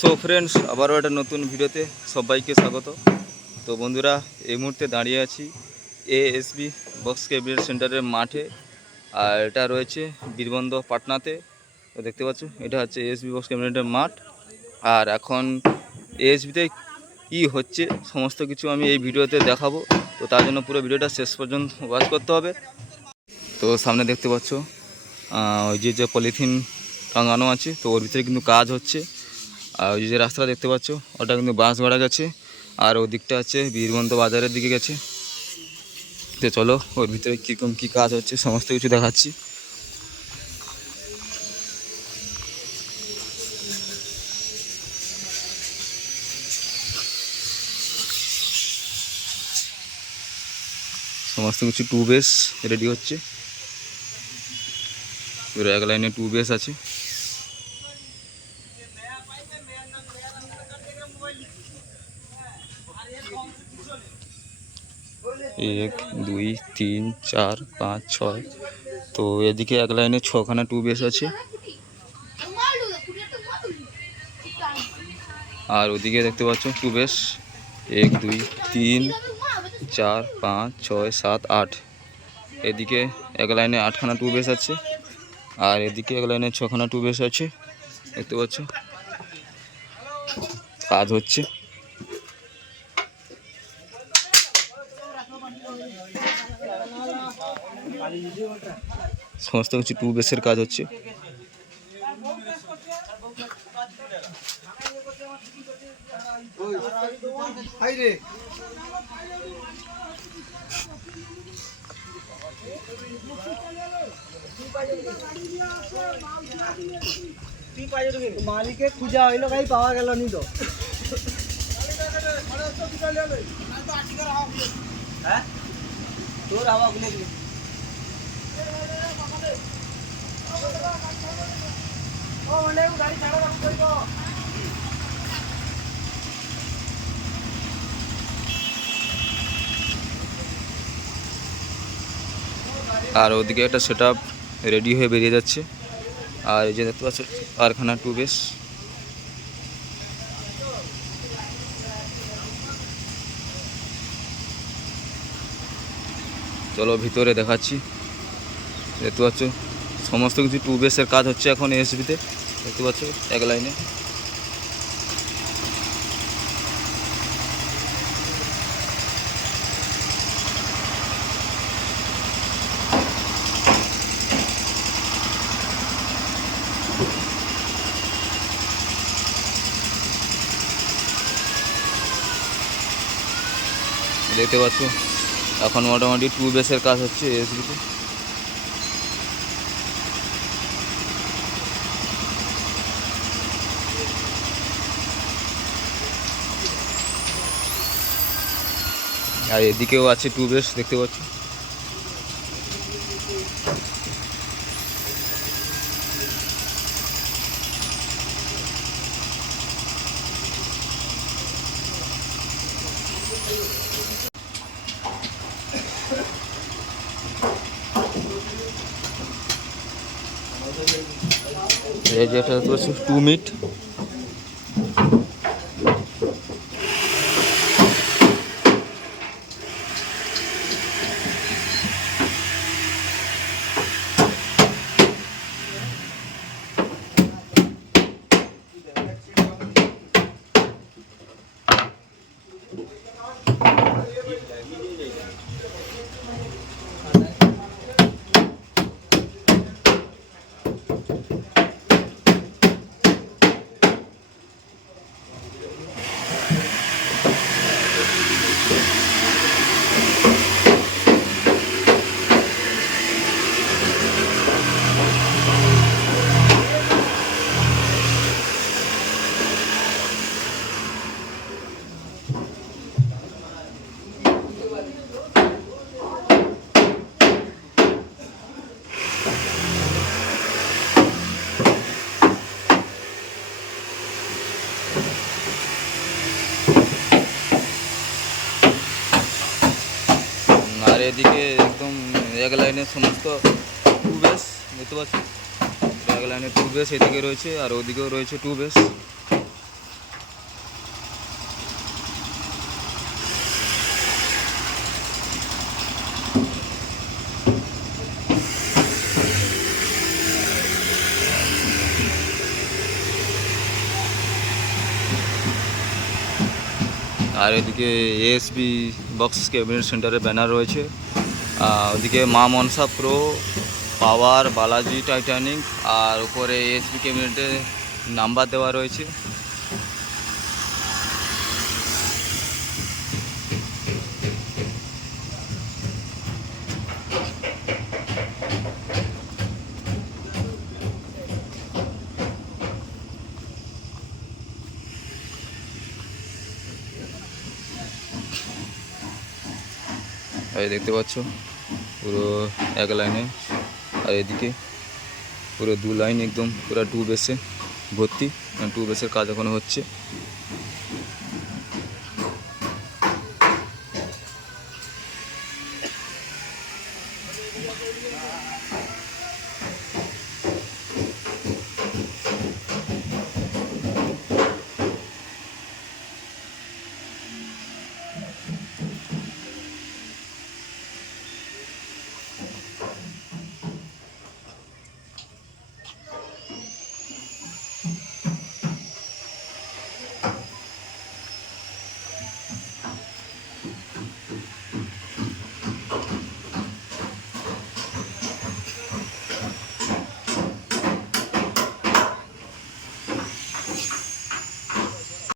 So friends, আবারও একটা নতুন ভিডিওতে সবাইকে স্বাগত। তো বন্ধুরা, এই মুহূর্তে দাঁড়িয়ে আছি এএসবি বক্স ক্যাবিনেট সেন্টারের মাঠে। আর এটা রয়েছে বীরবন্ধ পাটনাতে। তো দেখতে পাচ্ছ, এটা হচ্ছে এএসবি বক্স ক্যাবিনেটের মাঠ। আর এখন এএসবিতে কী হচ্ছে সমস্ত কিছু আমি এই ভিডিওতে দেখাবো। তো তার জন্য পুরো ভিডিওটা শেষ পর্যন্ত ওয়াচ করতে হবে। তো সামনে দেখতে পাচ্ছ ওই যে পলিথিন টাঙানো আছে, তো ওর ভিতরে কিন্তু কাজ হচ্ছে। আর ওই যে রাস্তাটা দেখতে পাচ্ছ, ওটা কিন্তু বাঁশ গাড়া গেছে। আর ওই দিকটা হচ্ছে বীরবন্ধ বাজারের দিকে গেছে। তো চলো ওর ভিতরে কীরকম কী কাজ হচ্ছে সমস্ত কিছু দেখাচ্ছি। সমস্ত কিছু টু বেস রেডি হচ্ছে। পুরো এক লাইনে টু বেস আছে। এক দুই তিন চার পাঁচ ছয়, তো এদিকে এক লাইনে ছখানা টু বেস আছে। আর ওদিকে দেখতে পাচ্ছ টু বেস এক দুই তিন চার পাঁচ ছয় সাত আট। এদিকে এক লাইনে আটখানা টু বেস আছে। আর এদিকে এক লাইনে ছখানা টু বেস আছে। দেখতে পাচ্ছ কাজ হচ্ছে। সমস্ত কিছু টু বেসের কাজ হচ্ছে। মালিকে খুঁজা হইলো, গাই পাওয়া গেল নি তো। হ্যাঁ তোর হাওয়া খুলে দিবি। ও মানে গাড়ি ছাড়া রাখ কইব। আর ওদিকে একটা সেট আপ রেডি হয়ে বেরিয়ে যাচ্ছে। আর এই যে দেখতে পাচ্ছ কারখানা টু বেস। চলো ভিতরে দেখাচ্ছি। দেখতে পাচ্ছ সমস্ত কিছু টু বেসের কাজ হচ্ছে এখন এএসবিতে। দেখতে পাচ্ছ এক লাইনে। দেখতে পাচ্ছ এখন মোটামুটি টু বেসের কাজ হচ্ছে এএসবিতে। আর এদিকেও আছে টু বেস, দেখতে পাচ্ছ। এই যে এটা দেখতে পাচ্ছ 2 মিট। আর এদিকে একদম এক লাইনে সমস্ত টু বেস দেখতে পাচ্ছি। এক লাইনে টু বেস এদিকে রয়েছে, আর ওদিকেও রয়েছে টু বেস। আর এদিকে এএসবি বক্স ক্যাবিনেট সেন্টারের ব্যানার রয়েছে। ওদিকে মা Manasa pro, power, Balaji Titanic, আর উপরে এএসবি ক্যাবিনেটে নাম্বার দেওয়া রয়েছে। এই দেখতে পাচ্ছ পুরো এক লাইনে, আর এদিকে পুরো দু লাইন একদম পুরো টু বেসে ভর্তি, টু বেসের কাজ এখনো হচ্ছে।